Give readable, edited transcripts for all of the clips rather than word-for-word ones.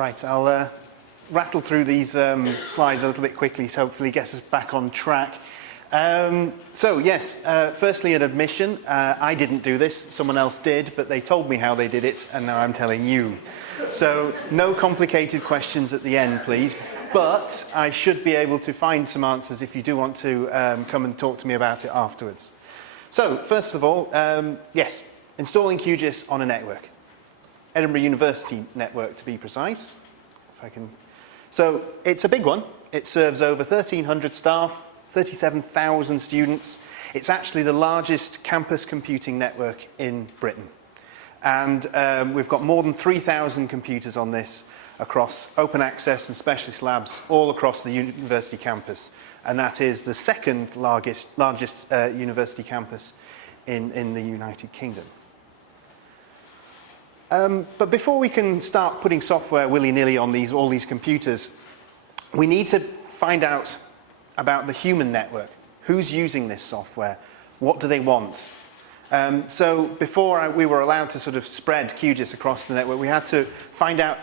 Right, I'll rattle through these slides a little bit quickly to hopefully get us back on track. Firstly an admission. I didn't do this, someone else did, but they told me how they did it, and now I'm telling you. So no complicated questions at the end, please. But I should be able to find some answers if you do want to come and talk to me about it afterwards. So, first of all, yes, installing QGIS on a network. Edinburgh University network, to be precise. If I can. So, it's a big one. It serves over 1,300 staff, 37,000 students. It's actually the largest campus computing network in Britain. And we've got more than 3,000 computers on this across open access and specialist labs all across the university campus. And that is the second largest university campus in the United Kingdom. But before we can start putting software willy-nilly on all these computers, we need to find out about the human network. Who's using this software? What do they want? So before we were allowed to sort of spread QGIS across the network, we had to find out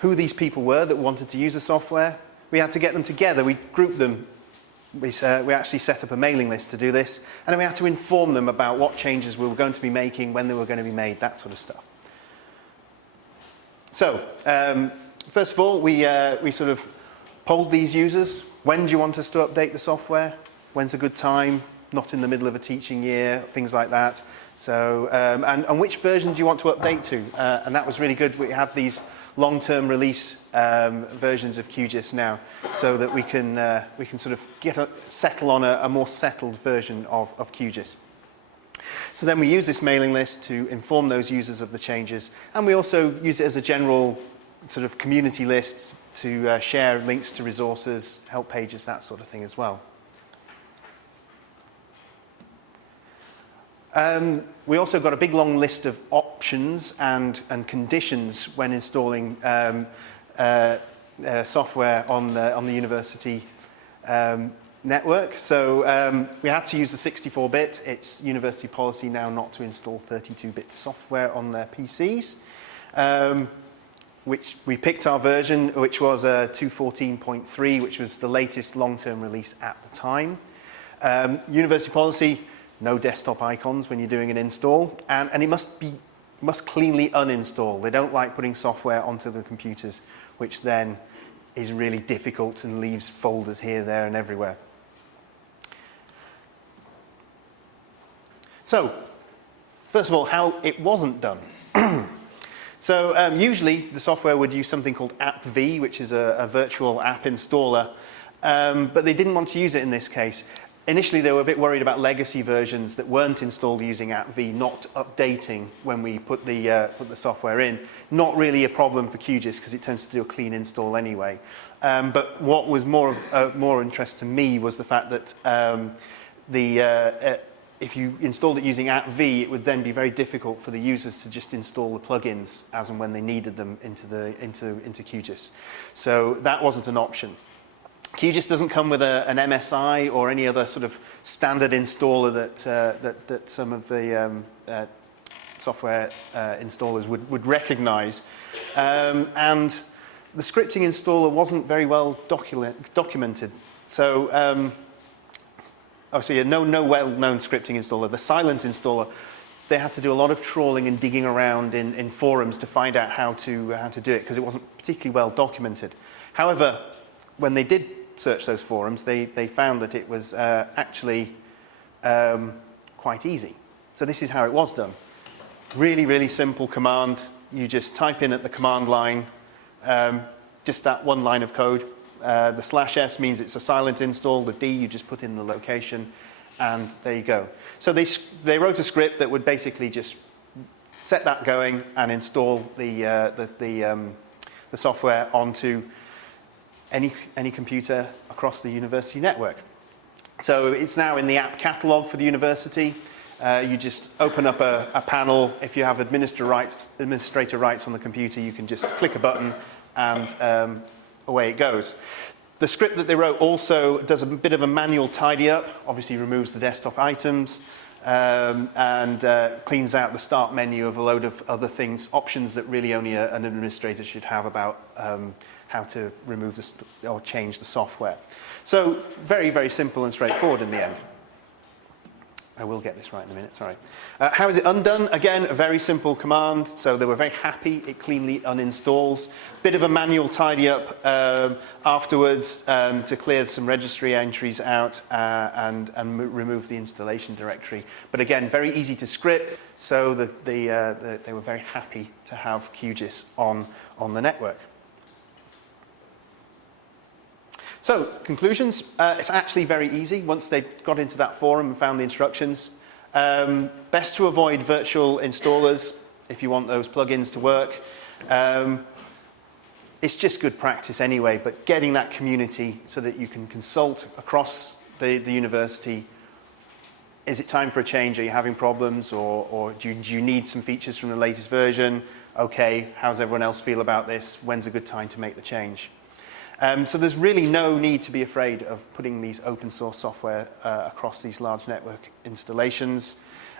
who these people were that wanted to use the software. We had to get them together. We grouped them. We actually set up a mailing list to do this. And then we had to inform them about what changes we were going to be making, when they were going to be made, that sort of stuff. So, first of all, we sort of polled these users. When do you want us to update the software? When's a good time? Not in the middle of a teaching year, things like that. So, and which version do you want to update to? And that was really good. We have these long-term release versions of QGIS now, so that we can sort of settle on a more settled version of QGIS. So then we use this mailing list to inform those users of the changes, and we also use it as a general sort of community list to share links to resources, help pages, that sort of thing as well. We also got a big long list of options and conditions when installing software on the university network. So we had to use the 64-bit. It's university policy now not to install 32-bit software on their PCs. Which we picked our version, which was 2.14.3, which was the latest long-term release at the time. University policy. No desktop icons when you're doing an install, and it must cleanly uninstall. They don't like putting software onto the computers, which then is really difficult and leaves folders here, there, and everywhere. So, first of all, how it wasn't done. So, usually the software would use something called AppV, which is a virtual app installer, but they didn't want to use it in this case. Initially, they were a bit worried about legacy versions that weren't installed using AppV not updating when we put the software in. Not really a problem for QGIS because it tends to do a clean install anyway. But what was more interest to me was the fact that if you installed it using AppV, it would then be very difficult for the users to just install the plugins as and when they needed them into QGIS. So that wasn't an option. QGIS doesn't come with an MSI or any other sort of standard installer that some of the software installers would recognize. And the scripting installer wasn't very well documented. So, no well-known scripting installer. The silent installer, they had to do a lot of trawling and digging around in forums to find out how to do it, because it wasn't particularly well documented. However, when they did search those forums, they found that it was actually quite easy. So this is how it was done. Really, really simple command. You just type in at the command line, just that one line of code. The /s means it's a silent install. The D, you just put in the location, and there you go. So they wrote a script that would basically just set that going and install the software onto any computer across the university network. So it's now in the app catalog for the university. You just open up a panel. If you have administrator rights on the computer, you can just click a button and away it goes. The script that they wrote also does a bit of a manual tidy up, obviously removes the desktop items, and cleans out the start menu of a load of other things, options that really only an administrator should have about how to remove or change the software. So very, very simple and straightforward in the end. I will get this right in a minute, sorry. How is it undone? Again, a very simple command. So they were very happy. It cleanly uninstalls. Bit of a manual tidy up afterwards to clear some registry entries out and remove the installation directory. But again, very easy to script. So they were very happy to have QGIS on the network. So, conclusions. It's actually very easy once they got into that forum and found the instructions. Best to avoid virtual installers if you want those plugins to work. It's just good practice anyway, but getting that community so that you can consult across the university. Is it time for a change? Are you having problems? Or do you need some features from the latest version? Okay, how does everyone else feel about this? When's a good time to make the change? So there's really no need to be afraid of putting these open source software across these large network installations.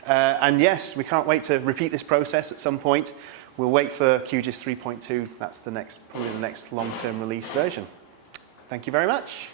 And yes, we can't wait to repeat this process at some point. We'll wait for QGIS 3.2. That's probably the next long-term release version. Thank you very much.